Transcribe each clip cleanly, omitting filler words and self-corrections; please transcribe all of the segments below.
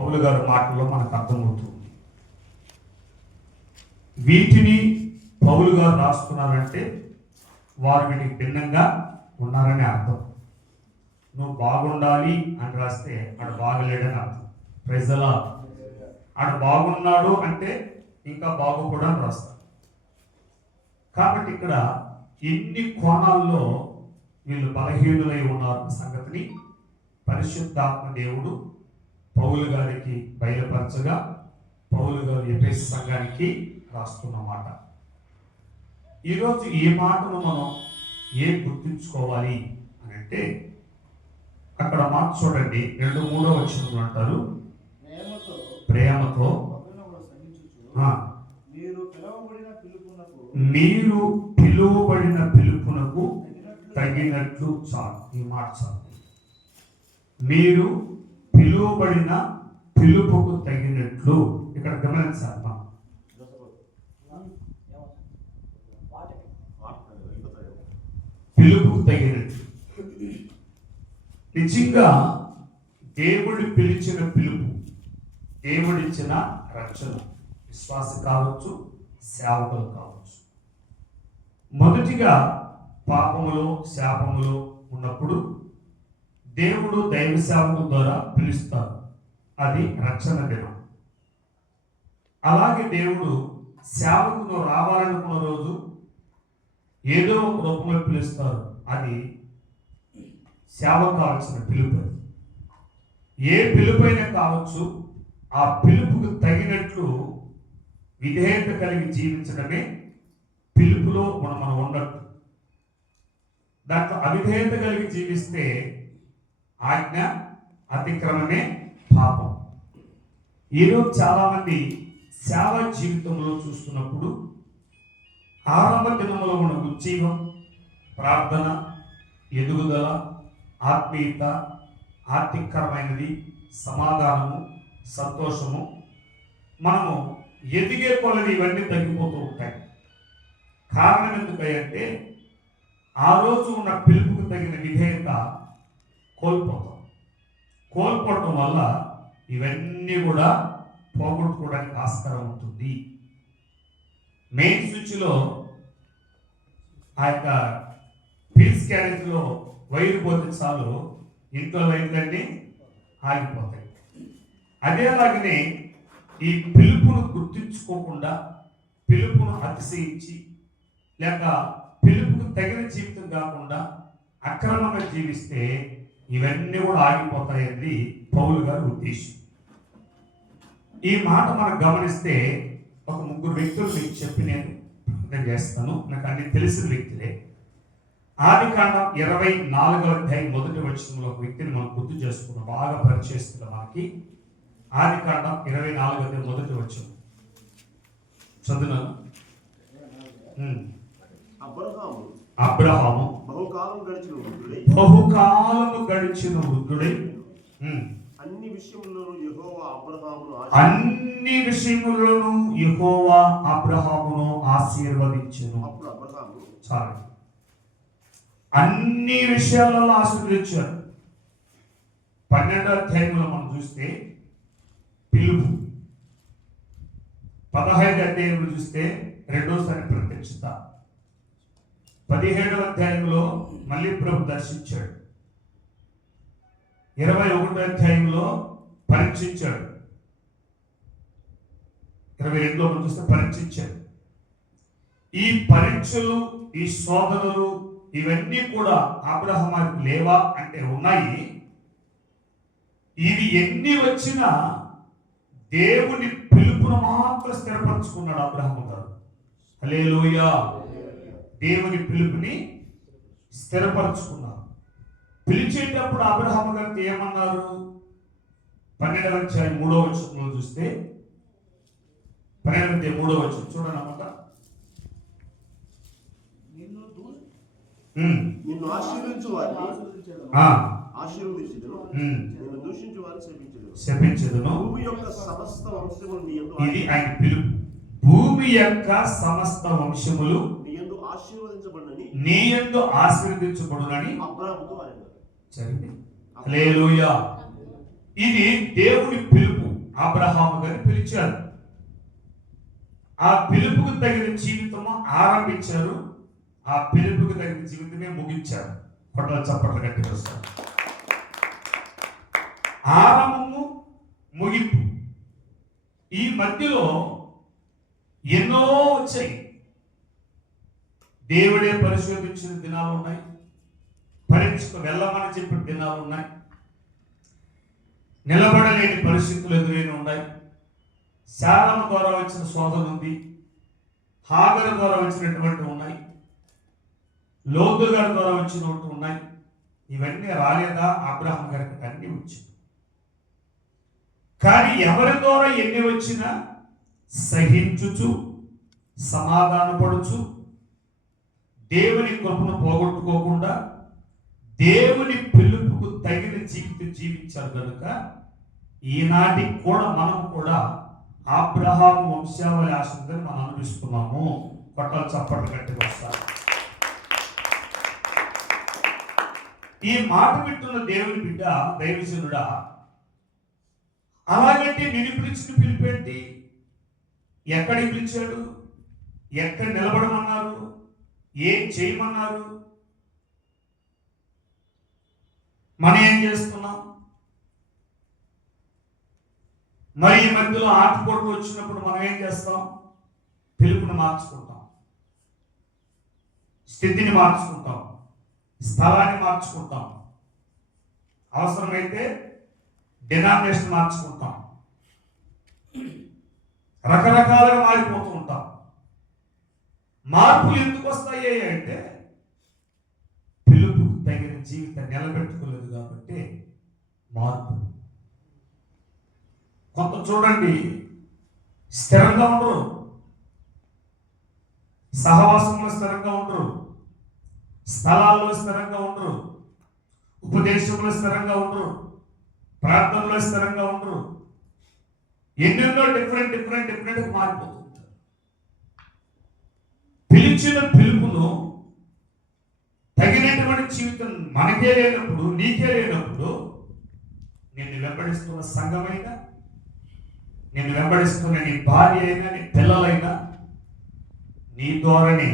పౌలు గారి మాటల్లో మనకు అర్థమవుతుంది. వీటిని పౌలు గారు రాస్తున్నారంటే వారు వీటికి భిన్నంగా ఉన్నారని అర్థం. నువ్వు బాగుండాలి అని రాస్తే ఆడు బాగలేడని అర్థం. ప్రజలా ఆడు బాగున్నాడు అంటే ఇంకా బాగుపడని రాస్తాడు. కాబట్టి ఇక్కడ ఎన్ని కోణాల్లో వీళ్ళు బలహీనులై ఉన్నారు సంగతిని పరిశుద్ధాత్మ దేవుడు పౌలు గారికి బయలుపరచగా పౌలు గారు ఎఫెసు సంఘానికి రాస్తున్నమాట. ఈరోజు ఈ మాటను మనం ఏం గుర్తుంచుకోవాలి అని అంటే అక్కడ మాట చూడండి, 2-3 వచనంలో అంటారు, ప్రేమతో మీరు పిలువబడిన పిలుపునకు తగినట్లు చాలు. ఈ మాట చాలు. మీరు పిలువబడిన పిలుపుకు తగినట్లు. ఇక్కడ గమనించాలి, పిలుపుకు తగినట్లు. నిజంగా దేవుడు పిలిచిన పిలుపు, దేవుడిచ్చిన రక్షణ, విశ్వాసం కావచ్చు, సేవకులు కావచ్చు. మొదటిగా పాపములో శాపములో ఉన్నప్పుడు దేవుడు దైవ సేవకుల ద్వారా పిలుస్తారు. అది రక్షణ దినం. అలాగే దేవుడు సేవకును రావాలనుకున్న రోజు ఏదో ఒక రూపంలో పిలుస్తారు. అది సేవ కావాల్సిన పిలుపు. ఏ పిలుపైనా కావచ్చు, ఆ పిలుపుకు తగినట్లు విధేయత కలిగి జీవించడమే పిలుపులో మనం ఉన్నట్టు. దాంట్లో అవిధేయత కలిగి జీవిస్తే ఆజ్ఞ అతిక్రమమే పాపం. ఈరోజు చాలామంది సేవ జీవితంలో చూస్తున్నప్పుడు ఆరంభ దినంలో ఉన్న ఉజ్జీవం, ప్రార్థన, ఎదుగుదల, ఆత్మీయత, ఆర్థికరమైనది, సమాధానము, సంతోషము, మనము ఎదిగే కొలది ఇవన్నీ తగ్గిపోతూ ఉంటాయి. కారణం ఎందుకంటే ఆ రోజు ఉన్న పిలుపుకు తగిన విధేయత కోల్పోవడం వల్ల ఇవన్నీ కూడా పోగొట్టుకోవడానికి ఆస్కారం ఉంటుంది. మెయిన్ స్విచ్లో ఆ యొక్క పీల్స్ క్యారేజ్లో వైర్ పోతే చాలు, ఇంట్లో వైర్లన్నీ ఆగిపోతాయి. అదేలాగనే ఈ పిలుపును గుర్తించుకోకుండా, పిలుపును అతిశయించి, లేక పిలుపుకు తగిన జీవితం కాకుండా అక్రమంగా జీవిస్తే ఇవన్నీ కూడా ఆగిపోతాయని పౌలు గారి ఉద్దేశం. ఈ మాట మనం గమనిస్తే ఒక 3 వ్యక్తులు మీకు చెప్పి నేను చేస్తాను. నాకు అన్ని తెలిసిన వ్యక్తులే. ఆదికాండం 24వ అధ్యాయం 1వ వచనంలో ఒక వ్యక్తిని మనం గుర్తు చేసుకున్నాం, బాగా పరిచయిస్తున్నాం మనకి. ఆదికాండం 24వ అధ్యాయం 1వ వచనం చదువునాను. అబ్రహాము బహుకాలము గడిచిన వృద్ధుడై అన్ని విషయములను యెహోవా అబ్రహామును ఆశీర్వదించెను. చాలు, అన్ని విషయాలలో ఆశీర్వదించారు. 12వ అధ్యాయంలో మనం చూస్తే పిలుపు, 15వ అధ్యాయంలో చూస్తే రెండోసారి ప్రత్యక్షత, 17వ అధ్యాయంలో మళ్ళీ ప్రభు దర్శించాడు, 21వ అధ్యాయంలో పరీక్షించాడు, 22లో మనం చూస్తే పరీక్షించాడు. ఈ పరీక్షలు, ఈ శోధనలు, ఇవన్నీ కూడా అబ్రహాముకి లేవా అంటే ఉన్నాయి. ఇవి ఎన్ని వచ్చినా దేవుని పిలుపును మాత్రం స్థిరపరచుకున్నాడు అబ్రహాము గారు. హల్లెలూయా. దేవుని పిలుపుని స్థిరపరచుకున్నారు. పిలిచేటప్పుడు అబ్రహాము గారికి ఏమన్నారు? 12వ అధ్యాయం 3వ వచనంలో చూస్తే, 12వ అధ్యాయం 3వ వచనం చూడండి అన్నమాట. నిన్ను ఆశీర్వదించు వారిని ఆశీర్వదించుదును, నిన్ను దూషించు వారిని శపించుదును. భూమి యొక్క సమస్త వంశములు నీ యందు, ఇది ఆయన పిలుపు. భూమి యొక్క సమస్త వంశములు నీ యందు ఆశీర్వదించబడునని, నీ యందు ఆశీర్వదించబడునని అబ్రహాముతో ఆయన చదివి. హల్లెలూయా. ఇది దేవుని పిలుపు. అబ్రహాము గారిని పిలిచారు. ఆ పిలుపుకు తగిన జీవితము ఆరంభించారు. ఆ పిలుపుకు తగిన జీవితమే ముగించారు. కొట్టల చప్పట్లు గట్టిగా వస్తారు. ఆరంభము, ముగింపు, ఈ మధ్యలో ఎన్నో వచ్చాయి. దేవుడే పరిశోధించిన దినాలు ఉన్నాయి, పరీక్షకు వెళ్ళమని చెప్పిన దినాలు ఉన్నాయి, నిలబడలేని పరిస్థితులు ఎదురైన ఉన్నాయి. శారమ ద్వారా వచ్చిన శోధన ఉంది, హాగరు ద్వారా వచ్చినటువంటి ఉన్నాయి, లోతు గారి ద్వారా వచ్చినట్టు ఉన్నాయి. ఇవన్నీ రాలేదా? అబ్రహాం గారికి అన్ని వచ్చింది. కానీ ఎవరి ద్వారా ఎన్ని వచ్చినా సహించుచు, సమాధానపడుచు, దేవుని కృపను పోగొట్టుకోకుండా దేవుని పిలుపుకు తగిన జీవితం జీవించారు కనుక ఈనాటికి కూడా మనం కూడా అబ్రహాం వంశావళి ఆశీర్వాదాన్ని మనం అనుభవిస్తున్నాము. కొట్టలు చప్పట్లు గట్టిగా వస్తారు. ఈ మాట వింటున్న దేవుని బిడ్డ, దైవజనుడా, అలాగంటే నేను పిలిచిన పిలిపేంటి? ఎక్కడికి పిలిచాడు? ఎక్కడ నిలబడమన్నారు? ఏం చేయమన్నారు? మనం ఏం చేస్తున్నాం? మరి ఈ మధ్యలో ఆటపోట్లు వచ్చినప్పుడు మనం ఏం చేస్తాం? పిలుపుని మార్చుకుంటాం, స్థితిని మార్చుకుంటాం, స్థలాన్ని మార్చుకుంటాం, అవసరమైతే డినామినేషన్ మార్చుకుంటాం, రకరకాలుగా మారిపోతూ ఉంటాం. మార్పులు ఎందుకు వస్తాయి అంటే పిలుపుకు తగిన జీవితం నిలబెట్టుకోలేదు కాబట్టి మార్పు. కొంత చూడండి, స్థిరంగా ఉండరు, సహవాసంలో స్థిరంగా ఉండరు, స్థలాల్లో స్థిరంగా ఉండరు, ఉపదేశంలో స్థిరంగా ఉండరు, ప్రార్థనలో స్థిరంగా ఉండరు. ఎన్నెన్నో డిఫరెంట్ మారిపోతుంటారు. పిలిచిన పిలుపును తగినటువంటి జీవితం మనకే లేనప్పుడు, నీకే లేనప్పుడు, నిన్ను వెంబడిస్తున్న సంఘమైనా, నిన్ను వెంబడిస్తున్న నీ భార్య అయినా, నీ పిల్లలైనా నీ ద్వారానే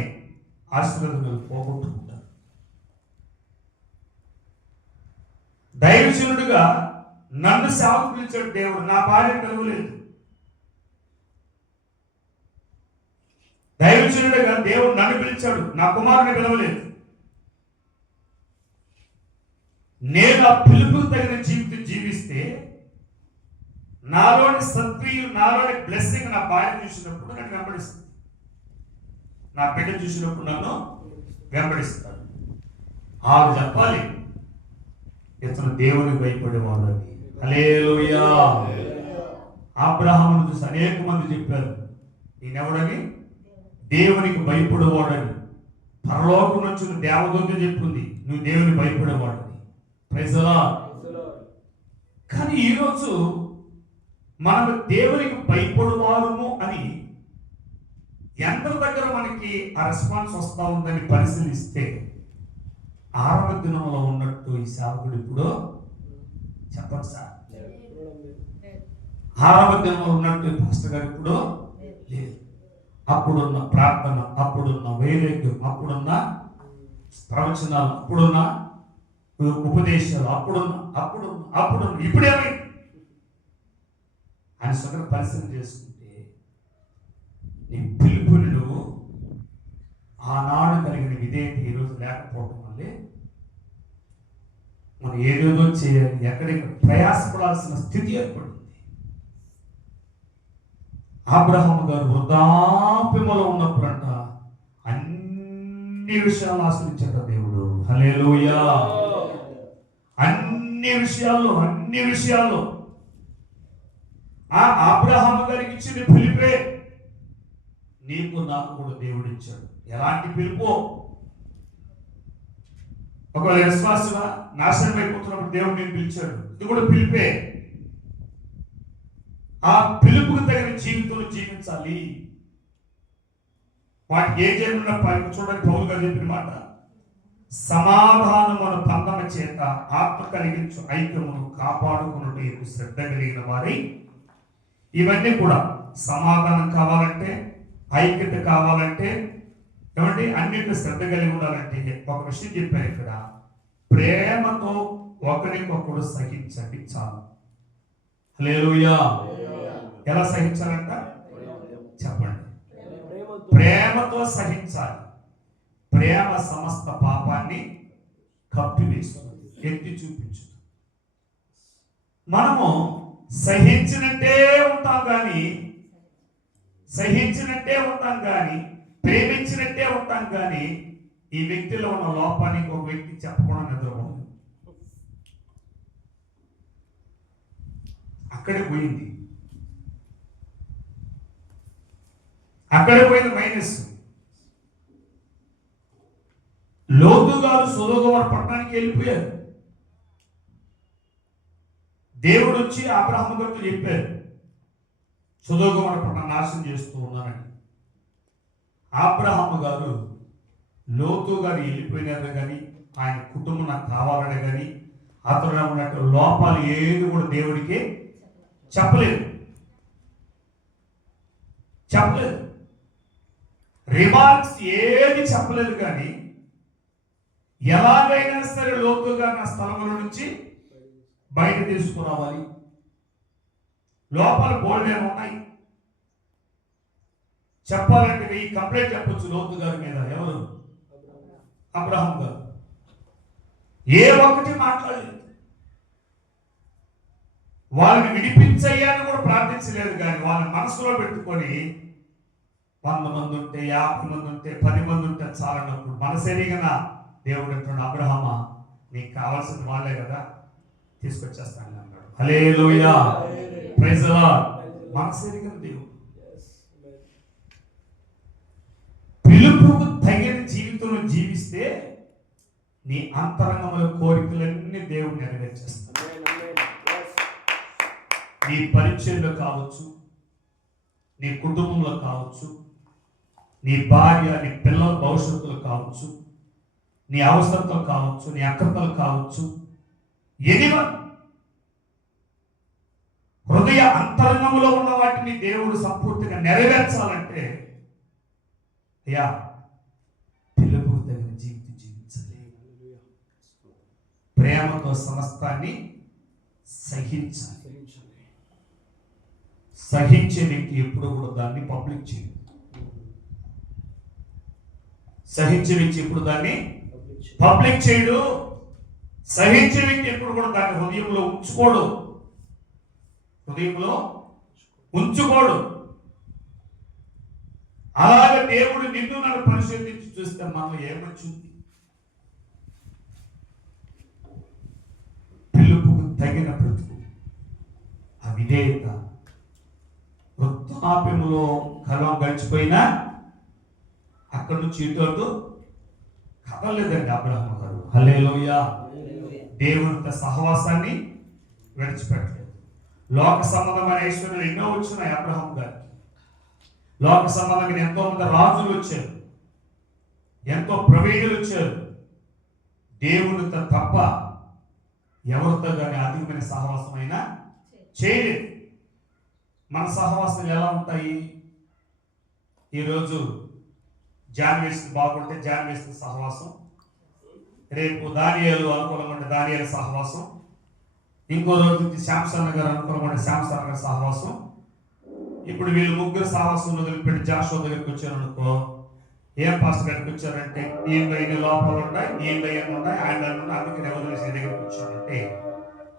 ఆశీర్వాదాలు పోగొట్టుకుంటారు. దైవజనుడిగా నన్ను సేవకు పిలిచాడు దేవుడు, నా భార్య పిలవలేదు. దైవజనుడిగా దేవుడు నన్ను పిలిచాడు, నా కుమారుని పిలవలేదు. నేను ఆ పిలుపుకు తగిన జీవితం జీవిస్తే నాలోని సత్క్రియలు, నాలోని బ్లెస్సింగ్ నా భార్య చూసినప్పుడు నన్ను వెంబడిస్తుంది, నా బిడ్డ చూసినప్పుడు నన్ను వెంబడిస్తాడు. ఆరు చెప్పాలి, ఇతను దేవునికి భయపడేవాడు అని. హల్లెలూయా. అబ్రహామును చూసి అనేక మంది చెప్పారు, ఈయనెవడని? దేవునికి భయపడేవాడని. పరలోకం నుంచి దేవదూత చెప్తుంది, నువ్వు దేవుని భయపడేవాడని. Praise the lord. కానీ ఈరోజు మనం దేవునికి భయపడేవారము అని ఎందరి దగ్గర మనకి ఆ రెస్పాన్స్ వస్తా ఉందని పరిశీలిస్తే ఆరవ దినంలో ఉన్నట్టు ఈ సేవకుడు ఇప్పుడు చెప్పండి సార్. ఆరవ దినంలో ఉన్నట్టు పాస్టర్ గారు ఇప్పుడు లేదు. అప్పుడున్న ప్రార్థన, అప్పుడున్న వైరాగ్యం, అప్పుడున్న ప్రవచనాలు, అప్పుడున్న ఉపదేశాలు, అప్పుడున్న ఇప్పుడేమై ఆయన సగం పరిశీలన చేసుకుంటే నీ పిలుపుని నువ్వు ఆనాడు కలిగిన విధేయత ఈరోజు లేకపోవడం వల్లే మనం ఏదేదో చేయాలి, ఎక్కడెక్కడ ప్రయాసపడాల్సిన స్థితి ఏర్పడింది. అబ్రహాము గారు వృద్ధాప్యములో ఉన్నప్పుడంట అన్ని విషయాలు ఆశ్రయించాడు దేవుడు. హల్లెలూయా. అన్ని విషయాల్లో ఆ అబ్రహాము గారికి ఇచ్చిన పిలుపే నీకు నాకు కూడా దేవుడు ఇచ్చాడు. ఎలాంటి పిలుపు? ఒకవేళ విశ్వాసగా నాశనం అయిపోతున్నప్పుడు దేవుడు నేను పిలిచాడు, ఇది కూడా పిలిపే. ఆ పిలుపుకు తగిన జీవితంలో జీవించాలి. వాటికి ఏం చేయకుండా చూడండి, పౌలు గారు చెప్పిన మాట, సమాధానమును పందమ చేత ఆత్మ కలిగించు ఐక్యమును కాపాడుకున్నట్టు శ్రద్ధ కలిగిన వారి ఇవన్నీ కూడా సమాధానం కావాలంటే, ఐక్యత కావాలంటే, ఏమంటే అన్నింటి శ్రద్ధ కలిగి ఉండాలంటే ఒక విషయం చెప్పారు ఇక్కడ, ప్రేమతో ఒకరికొకరు సహించండి చాలు. హల్లెలూయా. ఎలా సహించాలంట చెప్పండి. ప్రేమతో సహించాలి. ప్రేమ సమస్త పాపాన్ని కప్పివేస్తుంది, ఎత్తి చూపించు. మనము సహించినట్టే ఉంటాం కానీ ప్రేమించినట్టే ఉంటాం కానీ ఈ వ్యక్తిలో ఉన్న లోపాన్ని ఇంకొక వ్యక్తి చెప్పకుండా నిద్రపోదు. అక్కడే పోయింది మైనస్. లోతు గారు సొదొమ పట్టణానికి వెళ్ళిపోయారు. దేవుడు వచ్చి అబ్రహాము గారితో చెప్పారు, సొదొమ పట్టణం నాశనం చేస్తూ ఉన్నానని. అబ్రహాము గారు లోతు గారు వెళ్ళిపోయినారు కానీ ఆయన కుటుంబం నాకు కావాలని కానీ అతను ఉన్నట్టు లోపాలు ఏది కూడా దేవుడికి చెప్పలేదు. రిమార్క్స్ ఏది చెప్పలేదు. కానీ ఎలాగైనా సరే లోతు గారిని ఆ స్థలంలో నుంచి బయట తీసుకురావాలి. లోపాలు బోల్డేమో ఉన్నాయి. చెప్పాలంటే ఈ కంప్లైంట్ చెప్పొచ్చు లోతు గారి మీద. ఎవరు? అబ్రహాం గారు. ఏ ఒక్కటి మాట్లాడలేదు. వాళ్ళని విడిపించయ్యాన్ని కూడా ప్రార్థించలేదు. కానీ వాళ్ళని మనసులో పెట్టుకొని 100 మంది ఉంటే 50 మంది ఉంటే 10 మంది ఉంటే చాలన్నప్పుడు మనసేరిగా దేవుడు అంటున్నాడు, అబ్రహామా నీకు కావాల్సిన వాళ్ళే కదా, తీసుకొచ్చేస్తాను అన్నాడు. హల్లెలూయా, ప్రైజ్ ది లార్డ్. మనసేరిగా దేవుడు పిలుపుకు తగిన జీవితం జీవిస్తే నీ అంతరంగంలో కోరికలన్నీ దేవుడు నెరవేర్చేస్తాడు. నీ పరిచయంలో కావచ్చు, నీ కుటుంబంలో కావచ్చు, నీ భార్య నీ పిల్లల భవిష్యత్తులో కావచ్చు, నీ అవసరంతో కావచ్చు, నీ అక్కతలు కావచ్చు, ఎనివన్ హృదయ అంతరంగంలో ఉన్న వాటిని దేవుడు సంపూర్తిగా నెరవేర్చాలంటే అయ్యా పిలుపుకు తగిన జీవితం జీవించాలి. ప్రేమతో సమస్తాన్ని సహించాలి. సహించే వ్యక్తి ఎప్పుడు కూడా దాన్ని పబ్లిక్ చేయడు. సహించే వ్యక్తి ఎప్పుడు దాన్ని పబ్లిక్ చేయడు. సహించే వ్యక్తి ఎప్పుడు కూడా దాన్ని హృదయంలో ఉంచుకోడు. అలాగే దేవుడు నిన్ను నన్ను పరిశోధించి చూస్తే మనం ఏమొచ్చింది? పిలుపుకు తగిన బ్రతుకు, ఆ విధేయత. వృద్ధాప్యంలో కాలం గడిచిపోయినా అక్కడి నుంచి ఇటు కదలలేదండి అబ్రహాము గారు. హల్లెలూయా. దేవునితో సహవాసాన్ని విడిచిపెట్టలేదు. లోక సంబంధమైన ఐశ్వర్యాలు ఎన్నో వచ్చినాయి అబ్రహాము గారికి. లోక సంబంధంగా ఎంతో మంది రాజులు వచ్చారు, ఎంతో ప్రవీణులు వచ్చారు. దేవునితో తప్ప ఎవరితో కానీ అధికమైన సహవాసం అయినా చేయలేదు. మన సహవాసాలు ఎలా ఉంటాయి? ఈరోజు జాన్ వేస్తుంది బాగుంటే జాన్ వేస్తుంది సహవాసం, రేపు దానియేలు అనుకూలంగా ఉంటే దానియేలు సహవాసం, ఇంకో రోజు శాంసన్ గారు అనుకూలంగా ఉంటే శాంసన్ గారి సహవాసం. ఇప్పుడు వీళ్ళు ముగ్గురు సహవాసం వదిలిపెట్టి జాషువా దగ్గరికి వచ్చారు అనుకో, ఏం పాస్టర్ గారికి వచ్చారంటే ఈయన ఇన్ని లోపాలు ఉంటాయి, ఈయన ఇవన్నీ ఉన్నాయి, ఆయన అందుకని వదిలేసి దగ్గరికి వచ్చాడంటే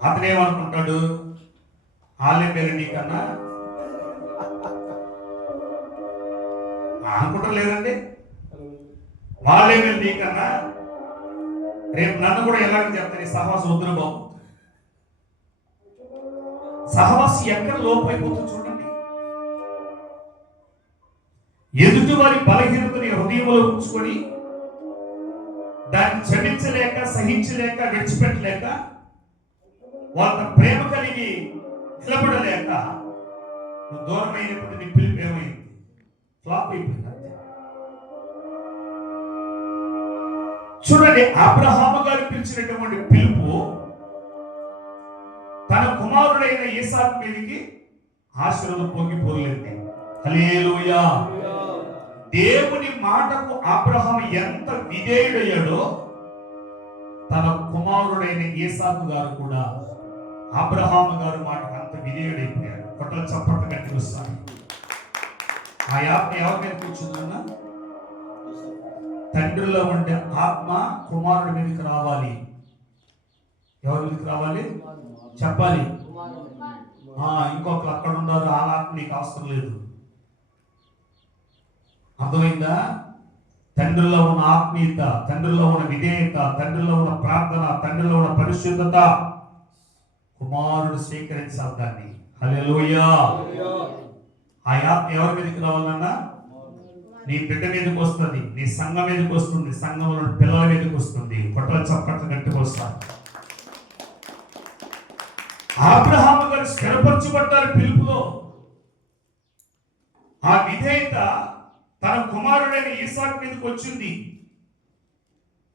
అతను ఏమనుకుంటాడు? వాళ్ళే పేరు నీకన్నా అనుకుంటారు లేదండి, వాళ్ళే పేరు నీకన్నా రేపు నన్ను కూడా ఎలాగని చెప్తాను ఈ సహవాసం వద్దురు బాబు. సహవాసం ఎక్కడ లోపైపోతుంది చూడండి. ఎదుటి వారి బలహీనతని హృదయంలో ఉంచుకొని దాన్ని క్షమించలేక, సహించలేక, విడిచిపెట్టలేక, వాళ్ళ ప్రేమ కలిగి నిలబడలేక నువ్వు దూరమైనప్పుడు నీ పిలుపు ఏమైంది? ఫ్లాప్ అయిపోయింది. చూడండి, అబ్రహాము గారు పిలిచినటువంటి పిలుపు తన కుమారుడైన ఇస్సాకు మీదకి ఆశీర్వాదం పొంగిపోలేదు. హల్లెలూయా. దేవుని మాటకు అబ్రహాము ఎంత విధేయుడయ్యాడో తన కుమారుడైన ఈసాకు గారు కూడా అబ్రహాము గారు మాటకు అంత విధేయుడైపోయాడు. కొట్టలు చప్పట్లు కట్టి వస్తాను. ఆ ఆత్మ ఎవరి మీద కూర్చుందన్నా? తండ్రిలో ఉండే ఆత్మ కుమారుడి మీదకి రావాలి. ఎవరి మీదకి రావాలి చెప్పాలి. ఇంకొకరు అక్కడ ఉన్నారు, ఆ ఆత్మ నీకు అవసరం లేదు. అర్థమైందా? తండ్రిలో ఉన్న ఆత్మీయత, తండ్రిలో ఉన్న విధేయత, తండ్రిలో ఉన్న ప్రార్థన, తండ్రిలో ఉన్న పరిశుద్ధత కుమారుడు స్వీకరించాలి దాన్ని. హల్లెలూయా. ఆ ఆత్మ ఎవరి మీదకి రావాలన్నా? నీ బిడ్డ మీదకి వస్తుంది, నీ సంఘం మీదకి వస్తుంది, సంఘంలో పిల్లల మీదకి వస్తుంది. కొట్టల చప్పట్లు గట్టికి వస్తారు. అబ్రహాము గారు స్థిరపరచబడ్డారు పిలుపులో. ఆ విధేయత తన కుమారుడైన ఇస్సాకు మీదకి వచ్చింది.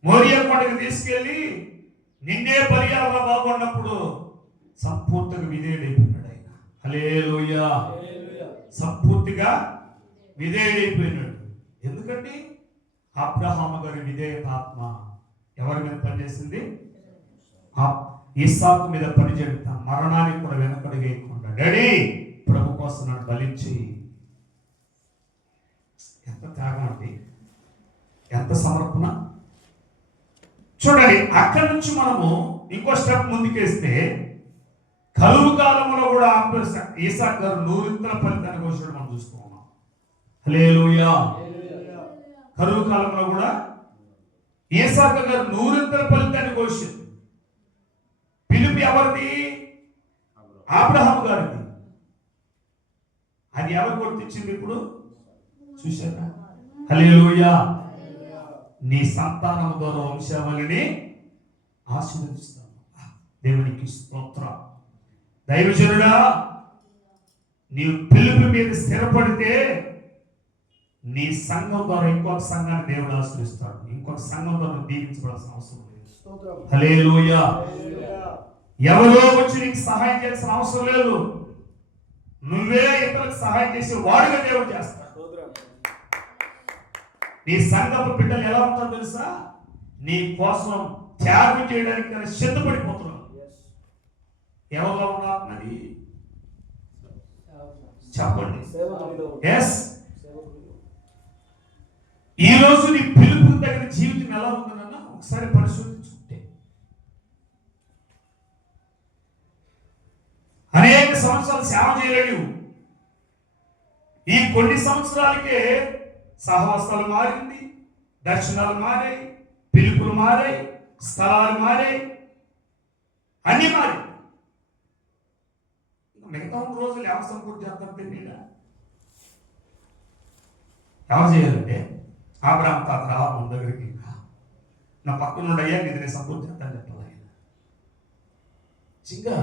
మోరియా కొండకు తీసుకెళ్లి నిన్నే బలియాగా బాగున్నప్పుడు సంపూర్తిగా విధేయుడైపోయినాడు ఆయన. హల్లెలూయా. సంపూర్తిగా విధేయుడైపోయినాడు. ఎందుకంటే అబ్రహాము గారి విధేయత ఆత్మ ఎవరి మీద పనిచేసింది? ఇస్సాకు మీద పనిచేయడం. మరణానికి కూడా వెనకడుగేయకుండా డాడీ ప్రభు కోసం నన్ను బలించి. ఎంత త్యాగం అండి, ఎంత సమర్పణ చూడండి. అక్కడి నుంచి మనము ఇంకో స్టెప్ ముందుకేస్తే కలువు కాలంలో కూడా ఇస్సాకు గారు 100 ఫలితాన్ని కోసాడు మనం చూస్తూ ఉన్నాం. హల్లెలూయా. కరువు కాలంలో కూడా ఇస్సాకు గారు 100 ఫలితాన్ని కోసాడు. పిలుపు ఎవరిది? అబ్రహాము గారిది. అది ఎవరు గుర్తించింది ఇప్పుడు చూశారా? హల్లెలూయా. నీ సంతానం ద్వారా వంశావళిని ఆశీర్వదిస్తాను. దేవునికి స్తోత్రం. దైవజనుడా, నీవు పిలుపు మీద స్థిరపడితే నీ సంఘం ద్వారా ఇంకొక సంఘాన్ని దేవుడు ఆశీర్వదిస్తాడు. ఇంకొక సంఘం ద్వారా దీవించబడాల్సిన అవసరం లేదు. హల్లెలూయా. ఎవరో వచ్చి నీకు సహాయం చేయాల్సిన అవసరం లేదు. నువ్వే ఇతరులకు సహాయం చేసి వాడుగా దేవుడు చేస్తాడు. నీ సంఘపు బిడ్డలు ఎలా ఉంటారో తెలుసా? నీ కోసం త్యాగం చేయడానికి సిద్ధపడిపోతున్నారు. ఎవరిలో ఉన్నది చెప్పండి. ఎస్. ఈ రోజు నీ పిలుపు దగ్గర జీవితం ఎలా ఉందన్న ఒకసారి పరిశోధించుకుంటే అనేక సంవత్సరాలు సేవ చేయలేడు. ఈ కొన్ని సంవత్సరాలకే సహవాసాలు మారింది, దర్శనాలు మారాయి, పిలుపులు మారాయి, స్థలాలు మారాయి, అన్ని మారాయి. మిగతా రోజులు ఎవరు సంపూర్తి చేస్తారు తెలియదా? ఎవరు చేయాలంటే అబ్రహాము తాత మన దగ్గరికి నా పక్కన ఉండయ్యా ఇది నేను సంపూర్తి చేస్తాను చెప్పాలి. ఇంకా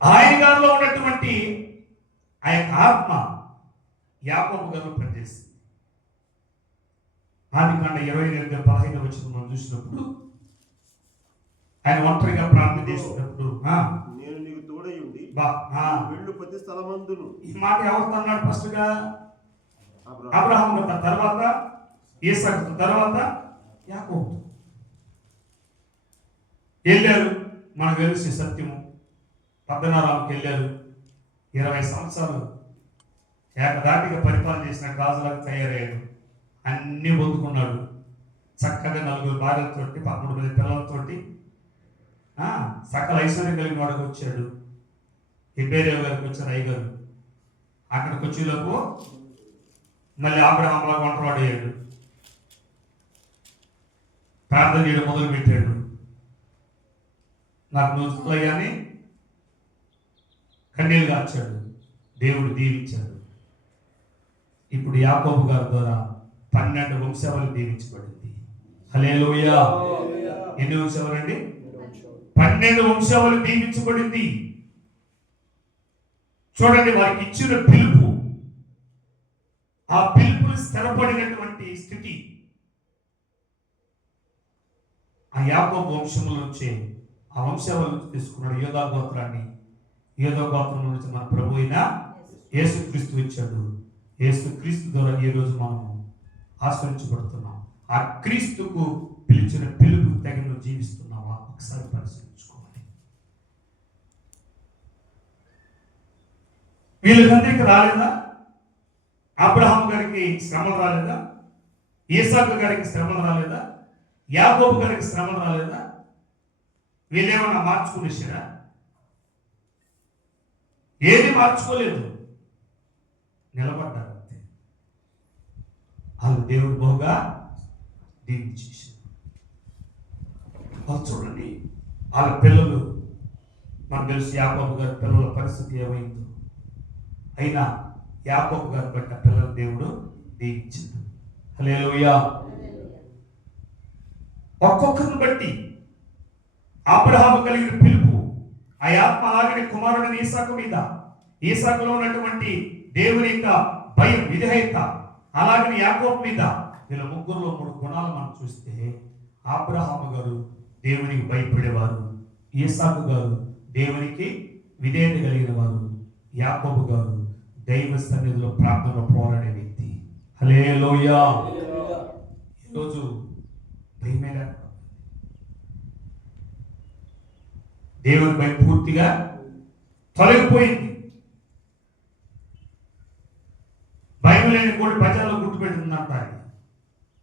ఆయన గారిలో ఉన్నటువంటి ఆ యొక్క ఆత్మ యాకోబు గారిలో పనిచేస్తుంది. ఆదికాండ 22:15 మనం చూసినప్పుడు ఆయన ఒంటరిగా ప్రార్థన చేసినప్పుడు నేను నీకు తోడై ఉండి వెళ్ళు ప్రతి స్థలమందును. ఈ మాట ఎవరితో అన్నాడు? ఫస్ట్ గా అబ్రహాము, తర్వాత ఇస్సాకు, తర్వాత యాకోబు వెళ్ళారు. మనకు తెలిసి సత్యము పద్మనారానికి వెళ్ళారు. 20 సంవత్సరాలు ఏకదాటిగా పరిపాలన చేసిన రాజులకు తయారయ్యాడు. అన్ని పొందుకున్నాడు. చక్కగా 4 భార్యలతోటి 13 మంది పిల్లలతోటి సకల ఐశ్వర్యం కలిగిన వాడికి వచ్చాడు. హెబేరేవు గారికి వచ్చారు అయ్యగారు. అక్కడికి వచ్చేలోపు మళ్ళీ అబ్రహాములా ఒంటరివాడు అయ్యాడు. ప్రార్థన చేయడం మొదలు పెట్టాడు. నాకు నూతులయ్యాని కన్నీళ్ళు కార్చాడు. దేవుడు దీవించాడు. ఇప్పుడు యాకోబు గారి ద్వారా 12 వంశావళి దీవించబడింది. హల్లెలూయా. ఎన్ని వంశావళండి? 12 వంశావళి దీవించబడింది. చూడండి, వారికి ఇచ్చిన పిలుపు, ఆ పిలుపులు స్థిరపడినటువంటి స్థితి ఆ యాకోబు వంశంలో వచ్చే ఆ వంశావళి తీసుకున్నాడు. యోధా గోత్రాన్ని ఏదో గోత్రం నుంచి మన ప్రభు అయిన యేసుక్రీస్తు వచ్చాడు. యేసుక్రీస్తు ద్వారా ఈ రోజు మనము ఆశ్రయించబడుతున్నాం. ఆ క్రీస్తుకు పిలిచిన పిలుపు తగిన జీవిస్తున్నావా? ఒకసారి పరిశీలించుకోవాలి. వీళ్ళందరికీ రాలేదా? అబ్రహాం గారికి శ్రమలు రాలేదా? ఈసాకు గారికి శ్రమలు రాలేదా? యాకోబు గారికి శ్రమలు రాలేదా? వీళ్ళేమన్నా మార్చుకునేసారా? ఏది మార్చుకోలేదు, నిలబడ్డారు అంతే. వాళ్ళు దేవుడు బహుగా దీవించేసారు. వాళ్ళు చూడండి, వాళ్ళ పిల్లలు మనకు తెలుసు యాకోబు గారి పిల్లల పరిస్థితి ఏమైందో. అయినా యాకోబు గారు బట్ట పిల్లల దేవుడు దీవించింది. హల్లెలూయా. ఒక్కొక్కరిని బట్టి అబ్రహాము కలిగిన పిలుపు, ఆ ఆత్మ అలాగనే కుమారుడైన ఈసాకు మీద, ఈసాకులో ఉన్నటువంటి దేవుని యొక్క భయం, విధేయత అలాగని యాకోబు మీద, వీళ్ళ ముగ్గురులో 3 గుణాలు మనం చూస్తే, అబ్రహాము గారు దేవునికి భయపడేవారు, ఈసాకు గారు దేవునికి విధేయత కలిగిన వారు, యాకోబు గారు దైవ సన్నిధిలో ప్రార్థనలో పోరాడే వ్యక్తి. హల్లెలూయా. ఈరోజు భయమే లేకుండా దేవుని భయం పూర్తిగా తొలగిపోయింది. భయం లేని కోడి ప్రజల్లో గుర్తు పెడుతుందంటారు,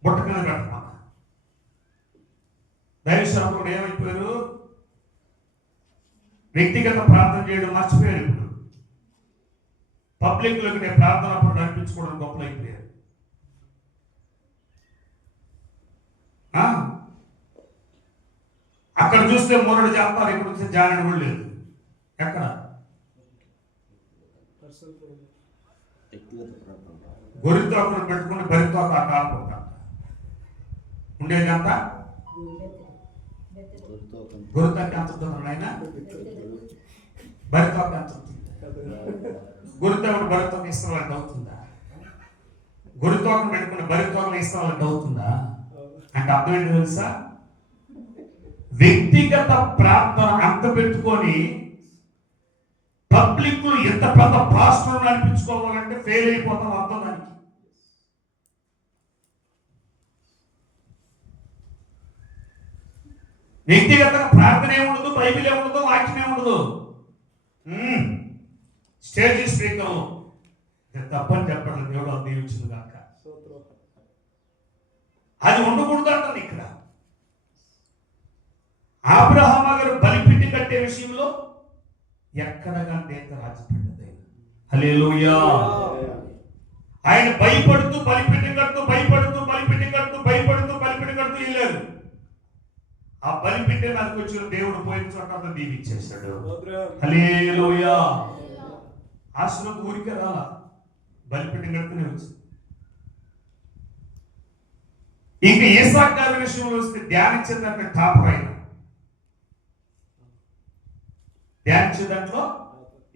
బుట్ట కింద పెట్టమా. దైవశ్వరకుడు ఏమైపోయారు? వ్యక్తిగత ప్రార్థన చేయడం మర్చిపోయారు. ఇప్పుడు పబ్లిక్ లోకి నేను ప్రార్థన అప్పుడు నడిపించుకోవడం గొప్పలు అయిపోయారు. అక్కడ చూస్తే మూరడు చేస్తారు, ఇక్కడ చూస్తే జానడు కూడా లేదు. ఎక్కడ గొరితో అక్కడ పెట్టుకుని బరితో ఆడుకుంటా ఉండేదంతా. గొరితోకి ఎంత ఉంటుంది ఆయన? బరితోకి ఎంత ఉంటుంది? గురితో బరితోకి ఇస్తామంటే అవుతుందా? గురితోకను పెట్టుకుని బరితోకను ఇస్తామంటే అవుతుందా? అంటే అర్థం ఏంటి తెలుసా? వ్యక్తిగత ప్రార్థన అంత పెట్టుకొని పబ్లిక్ లో ఎంత పెద్ద పాస్టర్ అనిపించుకోవాలంటే ఫెయిల్ అయిపోతాం అర్థం. దానికి వ్యక్తిగతంగా ప్రార్థన ఏముండదు, బైబిల్ ఏముండదు, వాక్యం ఏముండదు. స్టేజ్ స్పీకర్ తప్పని చెప్పడం దేవుడు దీవించింది కాక. అది ఉండకూడదు అంటాను ఇక్కడ. అబ్రహాము గారు బలిపీఠం కట్టే విషయంలో ఎక్కడగా నేత రాజపడ్డది. హల్లెలూయా. ఆయన భయపడుతూ బలిపీఠం కడుతూ, భయపడుతూ బలిపీఠం కడుతూ, భయపడుతూ బలిపీఠం కడుతూ వెళ్ళారు. ఆ బలిపీఠం మీదకి వచ్చిన దేవుడు పోయిన చోట దీవించేశాడు. హల్లెలూయా. ఆశ్రమం ఊరికే రాలా, బలిపీఠం కడుతూనే వచ్చింది. ఇంకా ఈసాకు గారి విషయంలో వస్తే ధ్యానించేదంటే టాపర్ అయిన ధ్యానించే దాంట్లో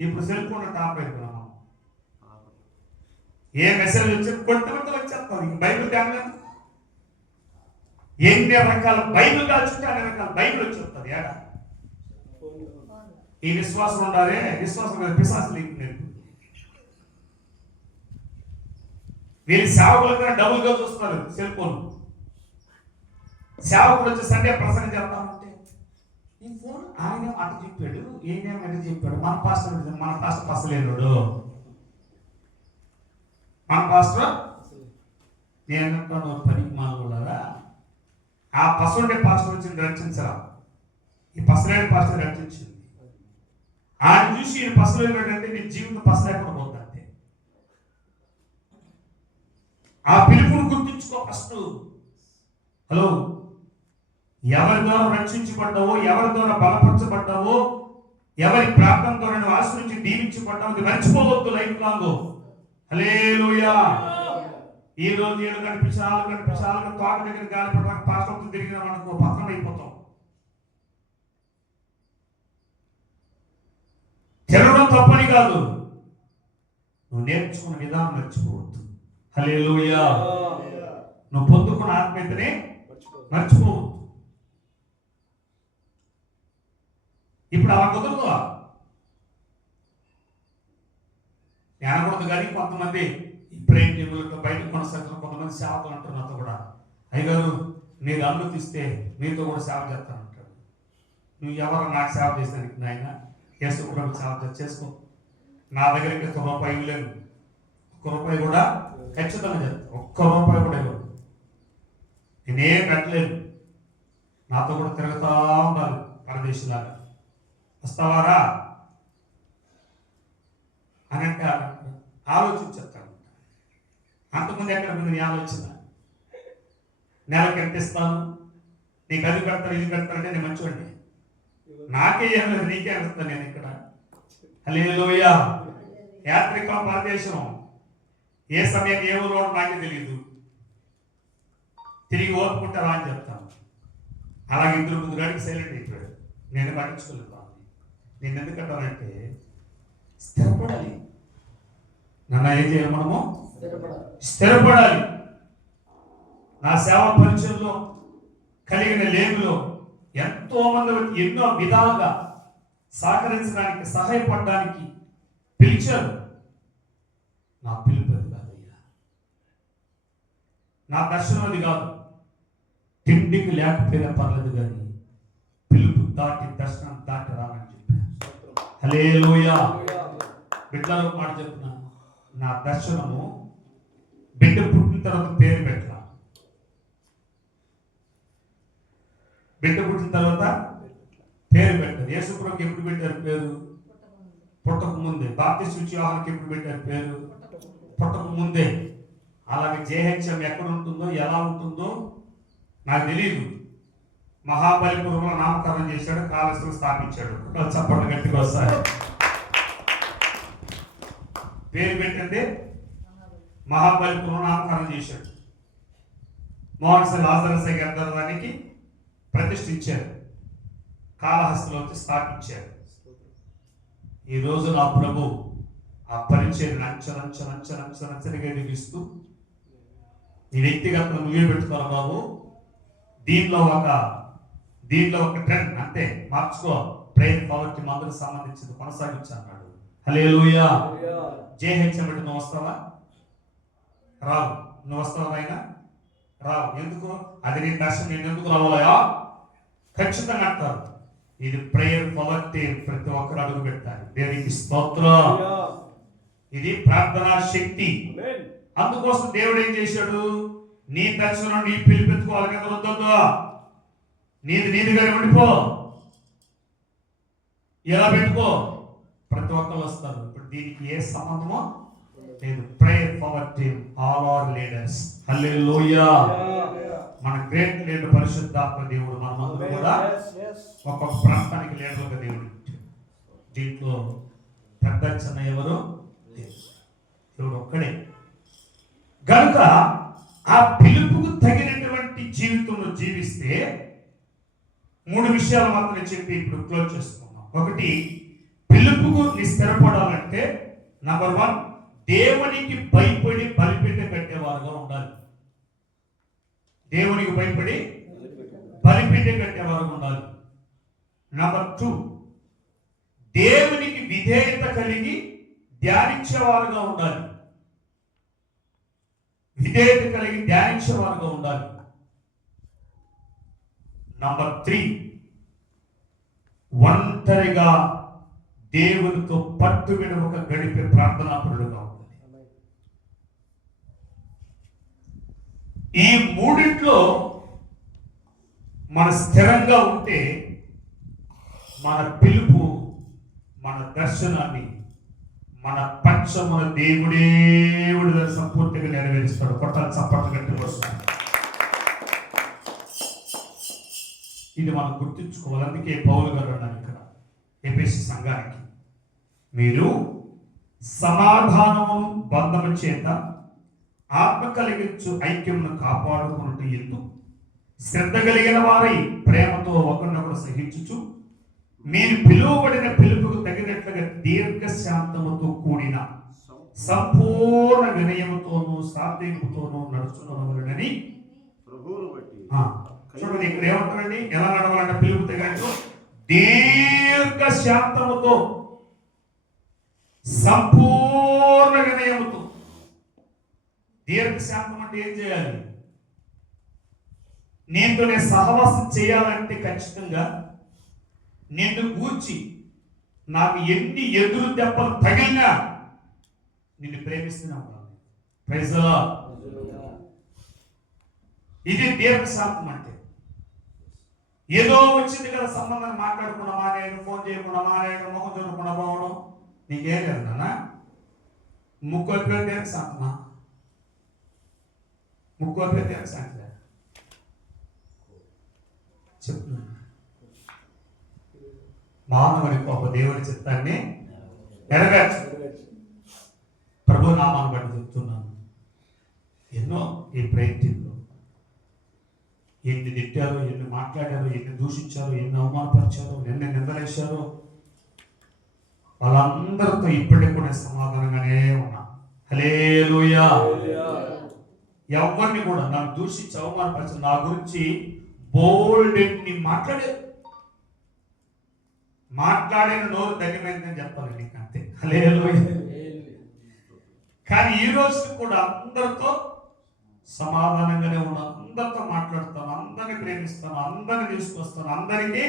ఇప్పుడు సెల్ ఫోన్ టాప్ అయిపోయినాం. ఏ మెసేజ్ వచ్చి కొట్టమంటే వచ్చేస్తాం. ఇంక బైబిల్ ధ్యానం ఎన్ని రకాల బైబిల్ కాల్చుంటే అన్ని రకాల బైబిల్ వచ్చేస్తుంది. ఏడా ఈ విశ్వాసం ఉండాలి, విశ్వాసం మీద పిశాసులు లేదు. వీళ్ళు సేవకుల కన్నా డబుల్గా చూస్తున్నారు సెల్ ఫోన్. సేవకుడు వచ్చి సండే ప్రసంగం చేస్తామంటే ఈ ఫోన్ ఆయన అటు చెప్పాడు, ఈయనేమో ఎటు చెప్పాడు. మన పాస్టర్ పసలేడు. మన పాస్టర్ నేను పనికి మానవులారా, ఆ పసండే పాస్టర్ వచ్చి రక్షించరా, ఈ పసలేడు పాస్టర్ రక్షించింది. ఆయన చూసి ఈయన పసలేడు అంటే నీ జీవితం పసలేకుండా పోతుందంటే. ఆ పిలుపును గుర్తించుకో ఫస్ట్. హలో, ఎవరి ద్వారా రక్షించబడ్డావో, ఎవరి ద్వారా బలపరచబడ్డావో, ఎవరి ప్రార్థన ద్వారా నువ్వు ఆశ్రయించి దీవించబడ్డావు మర్చిపోవద్దు లైఫ్ లాంగ్. హల్లెలూయా. ఈ రోజు 7 గంటల 4 గంటల తోట దగ్గర గాలి పడడానికి పాస్టర్తో తిరిగిన మనకు పక్కన అయిపోతాం. తిరగడం తప్పని కాదు, నువ్వు నేర్చుకున్న విధానం మర్చిపోవద్దు. హల్లెలూయా. నువ్వు పొందుకున్న ఆత్మీయతనే మర్చిపోవద్దు. ఇప్పుడు అలా కుదరదు. అనకూడదు, కానీ కొంతమంది ఈ ప్రేమ టీములతో బయట కొనసాగుతున్న కొంతమంది సేవకులు అంటారు నాతో కూడా, అయ్యగారు మీరు అనుమతిస్తే మీతో కూడా సేవ చేస్తానంటాడు. నువ్వు ఎవరు నాకు సేవ చేశానికి నాయన, యేసు కూడా సేవ చేసుకో. నా దగ్గరికి ₹1 ఇవ్వలేదు, ₹1 కూడా ఖచ్చితంగా చేస్తాను, ₹1 కూడా ఇవ్వదు. నేనేం కట్టలేదు, నాతో కూడా తిరుగుతూ ఉండాలి పరదేశిలాగా. వస్తావారా అని అంటే ఆలోచించేస్తాను. అంతకుముందు ఎక్కడ ముందు నీ ఆలోచన, నెలకు ఎంత ఇస్తాను, నీకు అది పెడతాను ఇది పెడతానంటే నేను మంచివాడిని, నాకే ఏం లేదు నీకే వస్తాను నేను ఇక్కడ. హల్లెలూయా. యాత్రికం పరదేశం, ఏ సమయం ఏ ఊరు నాకే తెలియదు, తిరిగి ఓపుకుంటారా అని చెప్తాను. అలాగే ఇద్దరు ముందు గడికి సైలెంట్ అయిపోయాడు, నేను పట్టించుకోలేదు. నేను ఎందుకంటానంటే స్థిరపడాలి. నన్ను ఏం చేయాలి, మనము స్థిరపడాలి. నా సేవ పరిచయంలో కలిగిన లేమిలో ఎంతో మంది ఎన్నో విధాలుగా సహకరించడానికి సహాయపడడానికి పిలిచారు. నా పిలుపు అది కాదయ్యా, నా దర్శనం అది కాదు. తిండికి లేకపోయినా పర్లేదు, కానీ పిలుపు దాటి దర్శనం దాటి రానని చెప్పాను. హల్లెలూయా. బిడ్డలకు మాట చెప్తున్నా, నా దర్శనము బిడ్డ పుట్టిన తర్వాత పేరు పెట్టాల. బిడ్డ పుట్టిన తర్వాత పేరు పెట్టారు. యేసుప్రభుకి ఎప్పుడు పెట్టారు పేరు? పుట్టక ముందే. బాప్తిస్మ యోహానుకి ఎప్పుడు పెట్టారు పేరు? పుట్టక ముందే. అలాగే జేహెచ్ఎం ఎక్కడ ఉంటుందో ఎలా ఉంటుందో నాకు తెలియదు. మహాబలిపురంలో నామకరణం చేశాడు, కాళేశ్వరం స్థాపించాడు. చప్పట్లు గట్టిగా వస్తాయి. పేరు పెట్టండి, మహాబలిపురం నామకరణం చేశాడు. మోహన్ లాజరస్ గారికి ప్రతిష్ఠించారు, కాళహస్తిలో వచ్చి స్థాపించారు. ఈరోజు నా ప్రభు ఆ పరిచయం అంచనంచనంచనంచనంచనిగా ఎదిగిస్తూ, నీ వ్యక్తిగతంగా నువ్వే పెట్టుకోవాలి బాబు, దీనిలో ఒక ట్రెండ్ అంతే, మార్చుకో. ప్రేయర్ పవర్కి మందుకు సంబంధించింది కొనసాగించు అన్నాడు. హల్లెలూయా. జేహెచ్ఎం అంటే నువ్వు వస్తావా? రావు. నువ్వు వస్తావా అయినా? రావు. ఎందుకు? అది నీ దర్శనం, నేను ఎందుకు రావాలయా? ఖచ్చితంగా అంటారు. ఇది ప్రేయర్ పవర్టీ, ప్రతి ఒక్కరు అడుగు పెట్టాలి. దేవునికి స్తోత్రం. ఇది ప్రార్థనా శక్తి. అందుకోసం దేవుడు ఏం చేశాడు? నీ దర్శనం నీ పిలిపెత్తుకోవాలి కదా, వద్దా? నీదిగానే ఉండిపో, ఎలా పెట్టుకో, ప్రతి ఒక్కరు వస్తారు. ఇప్పుడు దీనికి ఏ సంబంధమో లేదు. Prayer power team, all are leaders. Hallelujah. మన గ్రేట్ లీడర్ పరిశుద్ధాత్మ దేవుడు, మనమందరూ కూడా ఒక్కొక్క ప్రాంతానికి లీడర్లుగా దేవుడు. దీంట్లో పెద్ద చిన్న ఎవరు? దేవుడు ఒక్కడే. కనుక ఆ పిలుపుకు తగినటువంటి జీవితంలో జీవిస్తే 3 విషయాలు మాత్రమే చెప్పి ఇప్పుడు క్లోజ్ చేసుకున్నాం. ఒకటి, పిలుపుకు స్థిరపడాలంటే నంబర్ 1, దేవునికి భయపడి బలిపీఠ కట్టేవారుగా ఉండాలి. దేవునికి భయపడి బలిపీఠ కట్టేవారుగా ఉండాలి. నంబర్ 2, దేవునికి విధేయత కలిగి ధ్యానించేవారుగా ఉండాలి. విధేయత కలిగి ధ్యానించేవారుగా ఉండాలి. నంబర్ 3, ఒంటరిగా దేవునితో పట్టు విడవక గడిపే ప్రార్థనాపరుడుగా ఉండాలి. ఈ 3 మన స్థిరంగా ఉంటే మన పిలుపు, మన దర్శనాన్ని, మన పక్షమున దేవుడే సంపూర్తిగా నెరవేరుస్తాడు. కొట్టాలి చప్పట్లు గట్టిగా వస్తాడు. ఇది మనం గుర్తుంచుకోవాలి. అందుకే పౌలు గారు అన్నారు ఇక్కడ ఎఫెసీ సంఘానికి, మీరు సమాధానము బంధము చేత ఆత్మ కలిగించు ఐక్యమును కాపాడుకున్నట్టు ఎందుకు శ్రద్ధ కలిగిన వారై ప్రేమతో ఒకరినొకరు సహించుచు, మీరు పిలువబడిన పిలుపుకు తగినట్లుగా దీర్ఘశాంతముతో కూడిన సంపూర్ణ వినయముతోనూ సాత్వికముతోనూ నడుచుకోవాలని ప్రభువును బట్టి. చూడండి ఇక్కడ ఏమంటారండి, ఎలా నడవాలంటే పిలుపు తగినట్లు దీర్ఘశాంతముతో సంపూర్ణ దీర్ఘశాంతం అంటే ఏం చేయాలి? నీతోనే సహవాసం చేయాలంటే ఖచ్చితంగా నిన్ను గూర్చి నాకు ఎన్ని ఎదురు దెబ్బలు తగిలినా నిన్ను ప్రేమిస్తూనే ఉండాలి. Praise the Lord. ఇది దీర్ఘశాంతం అంటే. ఏదో వచ్చింది కదా సంబంధం మాట్లాడకుండా మానేయడం, ఫోన్ చేయకుండా మానేయడం, ముఖం చూడకుండా పోవడం, నీకేం లేదు నాన్న. ముక్కు అయిపోయి దీర్ఘశాంతమా? ముక్కు అయిపోయి దీర్ఘశాంతి చెప్తున్నా. మానవునికి ఒక దేవుడి చిత్తాన్ని నెరవేర్చు. ప్రభు నామాన్ని బట్టి చెప్తున్నాను. ఎన్నో ఈ ప్రయత్నంలో ఎన్ని తిట్టారో, ఎన్ని మాట్లాడారో, ఎన్ని దూషించారో, ఎన్ని అవమానపరిచారో, ఎన్ని నిందలేశారో, వాళ్ళందరితో ఇప్పటికి కూడా సమాధానంగానే ఉన్నా. హల్లెలూయా. ఎవరిని కూడా నన్ను దూషించి అవమానపరిచారు, నా గురించి బోల్డ్ మాట్లాడిన నోరు ధన్యమైందని చెప్పాలి నీకు, అంతే. హల్లెలూయా. కానీ ఈ రోజు కూడా అందరితో సమాధానంగానే ఉన్నాను, అందరితో మాట్లాడతాను, అందరిని ప్రేమిస్తాను, అందరిని తీసుకొస్తాను, అందరికీ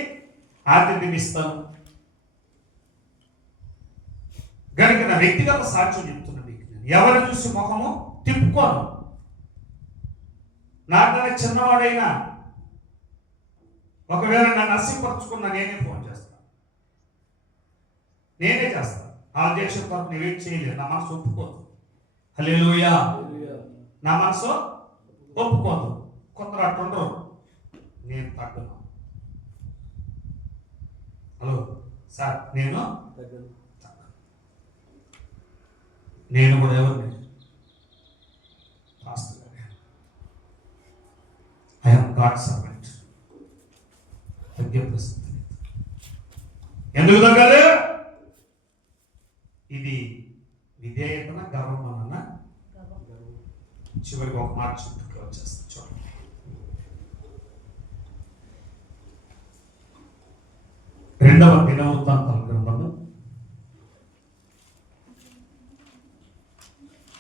ఆతిథ్యం ఇస్తాను. కనుక నా వ్యక్తిగత సాక్ష్యం చెప్తున్నా మీకు. ఎవరు చూసి ముఖము తిప్పుకోను. నాకన్నా చిన్నవాడైనా ఒకవేళ నన్ను అసిపరుచుకున్నా నేనే ఫోన్ చేస్తాను, నేనే చేస్తాను. ఆ అధ్యక్షుల తరపున వెయిట్ చేయలేదు. నా మనసు ఒప్పుకోదు. హల్లెలూయా. నా మనసు ఒప్పుకోదు. కొందరు అట్టుండరు, నేను తగ్గను. హలో సార్, నేను కూడా ఎవరిని ఐఎమ్ గాడ్ సర్వెంట్. తగ్గే ప్రసిద్ధి ఎందుకు తగ్గాలి? ఇది విధేయతన గర్వమన్న. చివరికి ఒక మాట చుట్టూ వచ్చేస్తాను చూడండి. రెండవ దినవృత్తాంతాల గ్రంథము.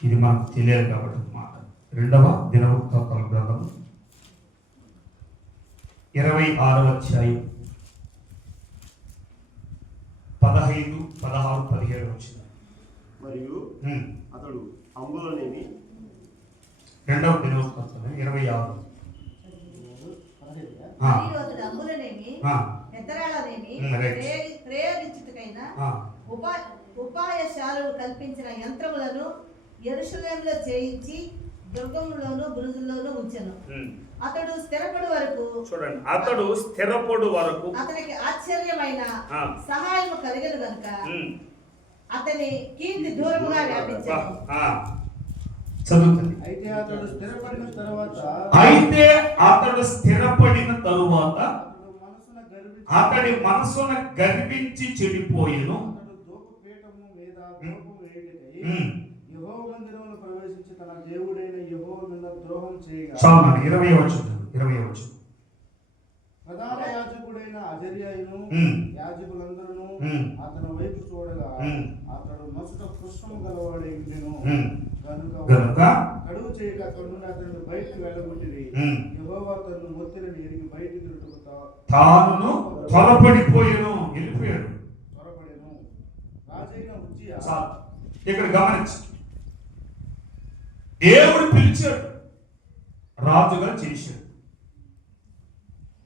ఇది మనకు తెలియదు కాబట్టి మాట. రెండవ దినవృత్తాంతాల గ్రంథము 26వ అధ్యాయం 15, 16, 17 వచ్చింది. మరియు అతడు అంగులనేమి. రెండవ దినవృత్తాంతం 26. ప్రయోగించుటకైనా ఉపాయశాలను కల్పించిన యంత్రములను యెరూషలేములో చేయించి దుర్గములోను బురుజుల్లోనూ ఉంచెను. అతడు స్థిరపడు వరకు, చూడండి, అతడు స్థిరపడు వరకు అతనికి ఆశ్చర్యమైన సహాయం కలిగను గనుక అతని కీర్తి దూరముగా వ్యాపించెను. చదువుతుంది. అయితే అతడు స్థిరపడిన తరువాత అతడి మనసున గర్వించి చెడిపోయెను. ప్రవేశించి తన దేవుడైన యెహోవా మీద ద్రోహం చేయగా. 20వ వచనం. ప్రధాన యాజకుడైన అజర్యాయును యాజకులందరూ అతని వైపు చూడగా అతడు నొసట కృష్ణము గలవాడై ఉండెను. గనుక కడుగు చేయక అతడు నుండి అతను బయటికి వెళ్ళగొట్టిరి. యెహోవా తనను మొత్తిని ఎరిగి బయటికి తాను త్వరపడిపోయాను, వెళ్ళిపోయాడు. రాజైన ఉజ్జియా. ఇక్కడ గమనించు, దేవుడు పిలిచాడు, రాజుగా చేశాడు,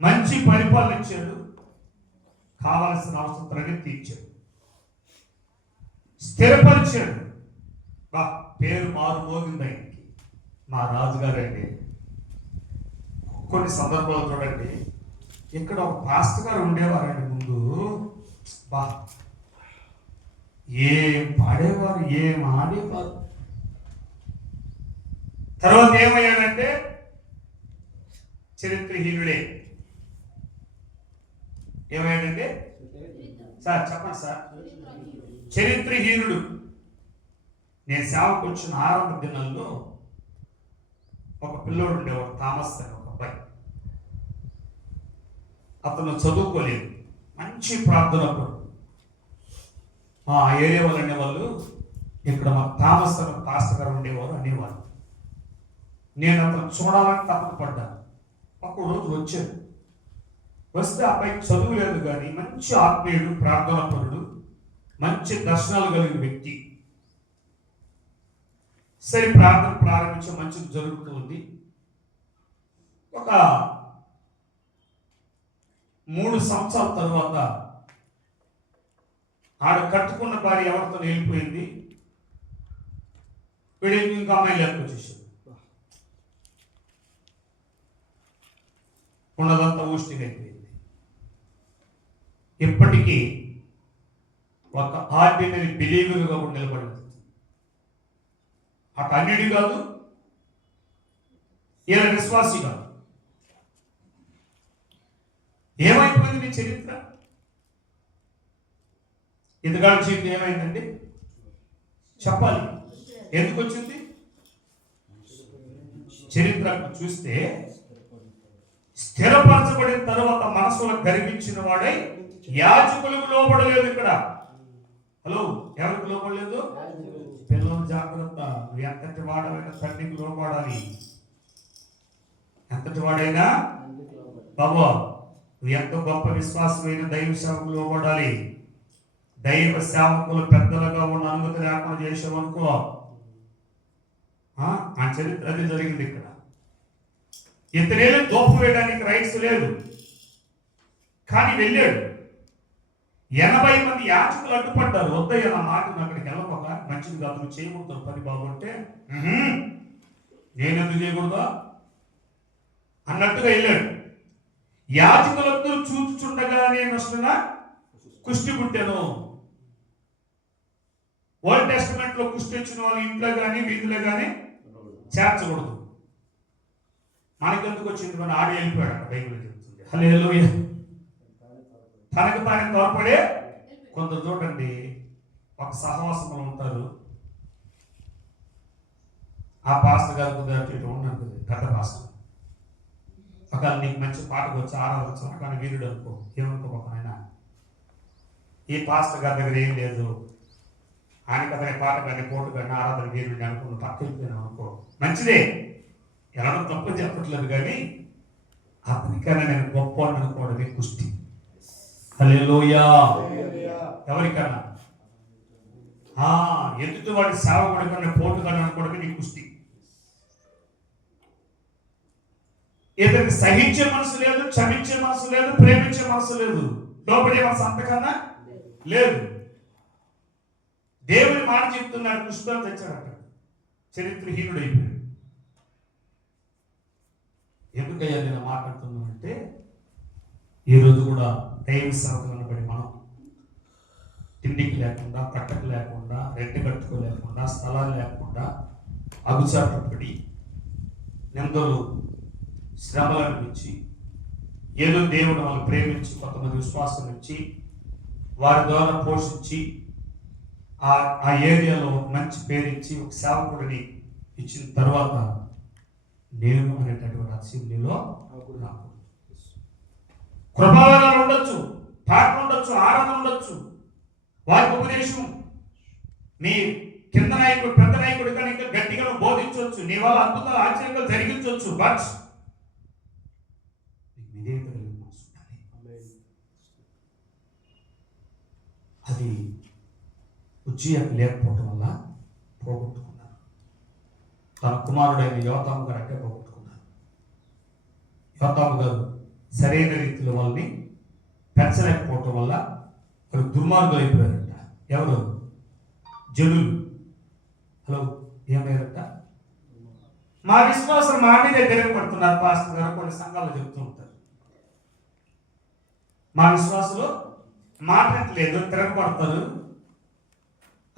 మంచి పరిపాలన ఇచ్చాడు, కావలసిన అవసరాన్ని తీర్చాడు, స్థిరపరిచాడు. పేరు మారు మోగింది ఆయనకి, మా రాజుగారండి. కొన్ని సందర్భాలు చూడండి, ఇక్కడ ఒక పాస్టర్ గారు ఉండేవారండి ముందు. ఏం పాడేవారు, ఏం ఆడేవారు. తర్వాత ఏమయ్యాడంటే చరిత్రహీనుడే. ఏమయ్యాడంటే సార్ చెప్పండి సార్, చరిత్రహీనుడు. నేను సేవకు వచ్చిన ఆరంభ దినాల్లో ఒక పిల్లోడు ఉండేవాడు, థామస్ అని ఒక అబ్బాయి. అతను చదువుకోలేదు, మంచి ప్రార్థనప్పుడు. ఆ ఏరియా వాళ్ళు అనేవాళ్ళు, ఇక్కడ మా థామస్ అని పాస్టర్ గారు ఉండేవారు అనేవారు. నేను అతను చూడాలని తపన పడ్డాను. ఒక రోజు వచ్చాను. వస్తే అబ్బాయికి చదువు లేదు కానీ మంచి ఆత్మీయుడు, ప్రార్థనాపరుడు, మంచి దర్శనాలు కలిగిన వ్యక్తి. సరే ప్రార్థన ప్రారంభించే మంచిది జరుగుతూ ఉంది. ఒక 3 సంవత్సరాల తర్వాత ఆడ కట్టుకున్న భార్య ఎవరితో వెళ్ళిపోయింది. వీడు ఇంకో అమ్మాయి లేకొచ్చేసాడు. ఉన్నదంతా ఊస్టింగ్ అయిపోయింది. ఇప్పటికీ ఒక ఆర్డినరీ బిలీవర్గా కూడా నిలబడింది. అటు అన్యుడి కాదు, ఈయన విశ్వాసి కాదు. ఏమైపోయింది నీ చరిత్ర? ఇంతకాల జీవితం ఏమైందండి? చెప్పాలి. ఎందుకు వచ్చింది? చరిత్ర చూస్తే స్థిరపరచబడిన తర్వాత మనసులో గర్వించిన వాడై యాజకులకు లోపడలేదు. ఇక్కడ హలో, ఎవరికి లోపడలేదు? పిల్లలు జాగ్రత్త. నువ్వు ఎంతటి వాడైనా తండ్రికి లోపడాలి. ఎంతటి వాడైనా బాబా నువ్వు ఎంత గొప్ప విశ్వాసమైన దైవ సేవకు లోపడాలి. దైవ సేవకులు పెద్దలుగా ఉన్న అనుమతి లేకుండా చేసామనుకో, ఆ చరిత్ర అది జరిగింది. ఇక్కడ ఇతనేళ్ళు దోపు వేయడానికి రైట్స్ లేదు, కానీ వెళ్ళాడు. 80 మంది యాచకులు అడ్డుపడ్డారు. వద్దయ్య నా మాట అక్కడికి వెళ్ళకపోక, మంచిది కాదు, నువ్వు చేయకూడదు పని బాబు అంటే, నేనెందుకు చేయకూడదా అన్నట్టుగా వెళ్ళాడు. యాజకులందరూ చూచుచుండగా నేను వస్తున్నా కుష్టి పుట్టాను. ఓల్డ్ టెస్టిమెంట్ లో కుష్టి వచ్చిన వాళ్ళు ఇంట్లో కానీ వీధిలో కానీ చేర్చకూడదు. మనకెందుకు వచ్చింది? మన ఆడి వెళ్ళిపోయాడు. బైబిల్ చెప్తుంది. హల్లెలూయా. తనకు తానే తోడ్పడే కొందరు చూడండి, ఒక సహవాసంలో ఉంటారు. ఆ పాస్టర్ గారు కొద్దిగా ఉన్నది, పెద్ద పాస్టర్. ఒకవేళ నీకు మంచి పాటకు వచ్చి ఆరాధించాలి, కానీ వీరుడు అనుకో, ఏమనుకోక ఆయన ఈ పాస్టర్ గారి దగ్గర ఏం లేదు, ఆయనకి అతని పాట కానీ కోటు కానీ ఆరాధన వీరుడిని అనుకున్న పక్క వెళ్ళిపోయినా అనుకో, మంచిదే, ఎలా తప్పు చెప్పట్లేదు. కానీ అతనికైనా నేను గొప్ప అని అనుకోవడమే కుస్తీ. హల్లెలూయా. ఎవరికన్నా ఎదుటి వాడి సేవకుడి కన్నా పోటు కన్నా అనుకోవడమే నీ కుస్తీ. ఇతనికి సహించే మనసు లేదు, క్షమించే మనసు లేదు, ప్రేమించే మనసు లేదు, లోపడే మనసు అంతకన్నా లేదు. దేవుని మాట చెప్తున్నాడు, పుష్పాలు తెచ్చాడట, చరిత్రహీనుడైపోయాడు. ఎందుకయ్యా నేను మాట్లాడుతున్నానంటే, ఈరోజు కూడా దైవ సేవకులను బడి మనం తిండికి లేకుండా, కట్టకు లేకుండా, రెంట్ కట్టుకోలేకుండా, స్థలాలు లేకుండా, అగుచాటపడి, నిందలు, శ్రమలను ఇచ్చి, ఏదో దేవుడు వాళ్ళు ప్రేమించి కొంతమంది విశ్వాసం ఇచ్చి వారి ద్వారా పోషించి ఆ ఏరియాలో మంచి పేరు ఇచ్చి ఒక సేవకుడిని ఇచ్చిన తర్వాత నేను అనేటటువంటి అసెంబ్లీలో కృపావరాలు ఉండొచ్చు, పాటలు ఉండొచ్చు, ఆరాధన ఉండొచ్చు, వారికి ఉపదేశం నీ కింద నాయకుడు పెద్ద నాయకుడు కానీ ఇంకా గట్టిగా బోధించవచ్చు, నీ వల్ల అద్భుతాలు ఆశ్చర్యాలు జరిగించవచ్చు. బట్ అది ఉజ్జియాకు లేకపోవటం వల్ల పోగొట్టుకున్నారు. తన కుమారుడైన యోతాము గారు అంటే పోగొట్టుకున్నారు. యోతాము గారు సరైన రీతిలో వాళ్ళని పెంచలేకపోవటం వల్ల వాళ్ళు దుర్మార్గులు అయిపోయారంట. ఎవరు? జనులు. హలో, ఏమయ్యారంట? మా విశ్వాసం మా మీదే తిరగబడుతున్నారు పాస్టర్ గారు కొన్ని సంఘాలు చెప్తూ ఉంటారు. మా విశ్వాసంలో మాట్లాడలేదు, తిరగబడతారు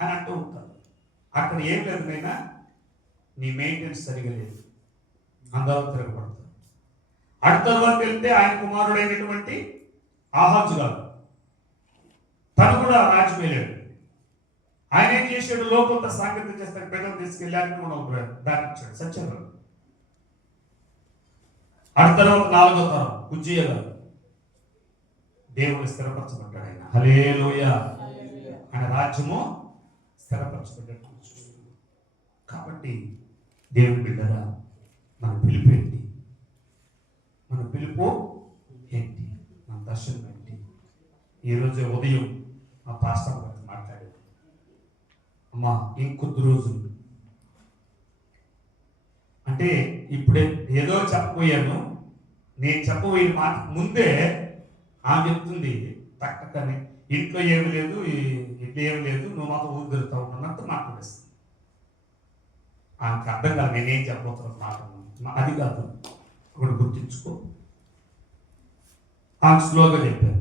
అని అంటూ ఉంటారు. అక్కడ ఏం లేదు నైనా, నీ మెయింటెనెన్స్ సరిగా లేదు, అందరూ తిరగబడతారు. అటు తర్వాత వెళ్తే ఆయన కుమారుడైనటువంటి ఆహాజు గారు, తను కూడా రాజ్యం వెళ్ళాడు. ఆయన ఏం చేశాడు? లోకంతో సాంకేతిక చేస్తే బిడ్డలు తీసుకెళ్ళి దాటించాడు సత్యంలో. అటు తర్వాత 4వ తరం ఉజ్జియా గారు దేవుని స్థిరపరచబడ్డాడు. ఆయన హల్లెలూయా. ఆయన రాజ్యము స్థిరపరచబడ్డాడు. కాబట్టి దేవుని బిడ్డరా, మన పిలుపు ఏంటి? మన పిలుపు ఏంటి? మన దర్శనం ఏంటి? ఈరోజు ఉదయం మా పాస్టర్ గారితో మాట్లాడాడు. అమ్మా ఇంకొద్ది రోజులు అంటే ఇప్పుడే ఏదో చెప్పబోయాను, నేను చెప్పబోయే మాట ముందే ఆమె చెప్తుంది తక్కనే, ఇంట్లో ఏమి లేదు, ఇంట్లో ఏమి లేదు, నువ్వు మాత్రం ఊరు తిరుగుతావు అన్నట్టు మాట్లాడేస్తుంది. ఆమెకు అర్థం కాదు నేనేం చెప్పబోతున్నాను మాట. అది కాదు, ఒకటి గుర్తించుకో. ఆమె స్లోగా చెప్పారు.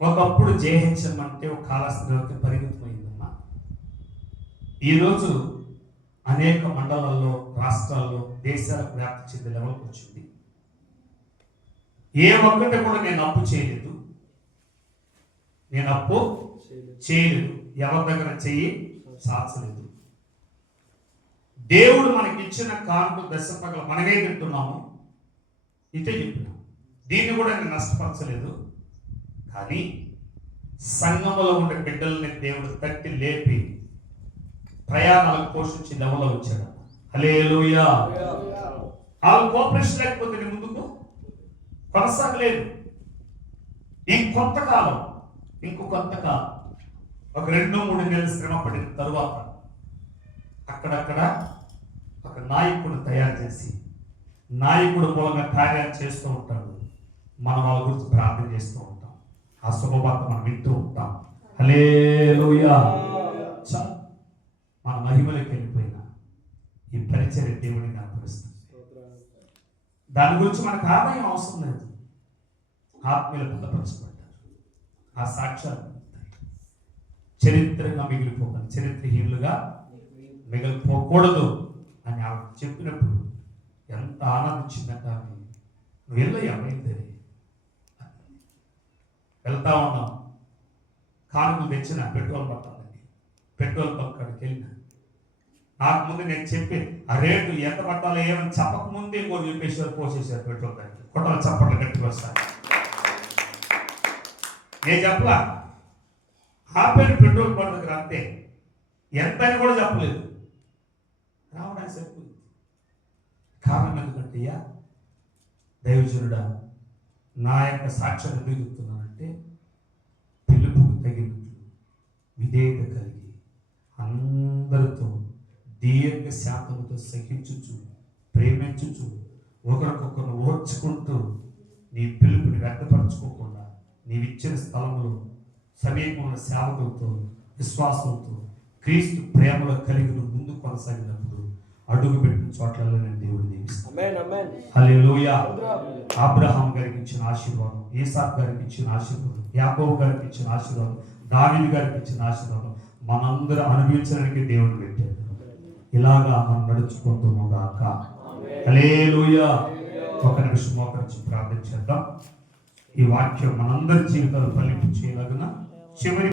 ఒకప్పుడు జేహెచ్ఎం అంటే ఒక కాళహస్తిలోకి పరిమితమైందమ్మా. ఈరోజు అనేక మండలాల్లో, రాష్ట్రాల్లో, దేశాలకు వ్యాప్తి చెందే లెవెల్కి వచ్చింది. ఏ ఒక్కటి కూడా నేను అప్పు చేయలేదు, ఎవరి దగ్గర చెయ్యి సాచలేదు. దేవుడు మనకి ఇచ్చిన కానుక దశపగలు మనమే తింటున్నాము, ఇదే చెప్పినాం. దీన్ని కూడా నేను నష్టపరచలేదు. కానీ సంఘములో ఉండే బిడ్డల్ని దేవుడు తట్టి లేపి ప్రయాణాలకు పోషించి లెవెల్లో వచ్చాడు. హల్లెలూయా. వాళ్ళు కోఆపరేషన్ లేకపోతే నేను ముందుకు కొనసాగలేదు. ఇంకో కొంతకాలం ఒక 2-3 నెలలు శ్రమ పడిన తరువాత అక్కడక్కడ ఒక నాయకుడు తయారు చేసి, నాయకుడు మూలంగా కార్యాలు చేస్తూ ఉంటాడు. మనం వాళ్ళ గురించి ప్రార్థన చేస్తూ ఉంటాం. ఆ శుభవార్త మనం వింటూ ఉంటాం. హల్లెలూయా. మన మహిమలోకి వెళ్ళిపోయిన ఈ పరిచర్య దేవుడిని కనపరుస్తుంది. దాని గురించి మనకు ఆదాయం అవసరం లేదు. ఆత్మీయులు బలపరచబడ్డారు. ఆ సాక్ష్యాలు చరిత్రగా మిగిలిపోవాలి, చరిత్రహీనులుగా మిగిలిపోకూడదు అని ఆవిడ చెప్పినప్పుడు ఎంత ఆనందించిందంట. నువ్వు వెళ్ళయ్యా బయలుదేరి వెళ్తా ఉన్నాం. కానుకలు తెచ్చిన పెట్రోల్ పట్టాలని పెట్రోల్ బంక్ కాడికి వెళ్ళిన. నాకు ముందు నేను చెప్పి ఆ రేటు ఎంత పట్టాలో ఏమని చెప్పక ముందే కూడా చెప్పేసారు, పోసేసారు పెట్రోల్ బంక్. కొట్టాల చప్పట్లు కట్టి వస్తాను. నేను చెప్పలా, ఆపేరు పెట్రోల్ బంక్ దగ్గర అంతే. ఎంత అని కూడా చెప్పలేదు, రావడానికి సరిపోయింది. కారణం ఎందుకంటే దైవజనుడా, నా యొక్క సాక్ష్యం ఎందుకు చెప్తున్నానంటే, పిలుపుకు తగినట్లు విధేయత కలిగి అందరితో దీర్ఘ శాంతముతో సహించుచు, ప్రేమించుచు, ఒకరికొకరు ఓర్చుకుంటూ నీ పిలుపుని వ్యక్తపరచుకోకుండా నీవిచ్చిన స్థలంలో సమీపంలో సేవకులతో, విశ్వాసంతో, క్రీస్తు ప్రేమలో కలిగి ముందు కొనసాగినప్పుడు అడుగు పెట్టిన చోట్లలో నేను దేవుడు దీవిస్తాను. హల్లెలూయా. అబ్రహాం గారికి ఇచ్చిన ఆశీర్వాదం, ఈసాక్ గారికి ఇచ్చిన ఆశీర్వాదం, యాకోబు గారికి ఇచ్చిన ఆశీర్వాదం, దావీదు గారికి ఇచ్చిన ఆశీర్వాదం మనందరూ అనుభవించడానికి దేవుడు పెట్టాడు. ఇలాగా మనం నడుచుకుంటున్నాం గాక. హల్లెలూయా. ఒక నిమిషం మోకరించి ప్రార్థన చేద్దాం. ఈ వాక్యం మనందరి జీవితాలు ఫలింపు చేయలాగున చివరి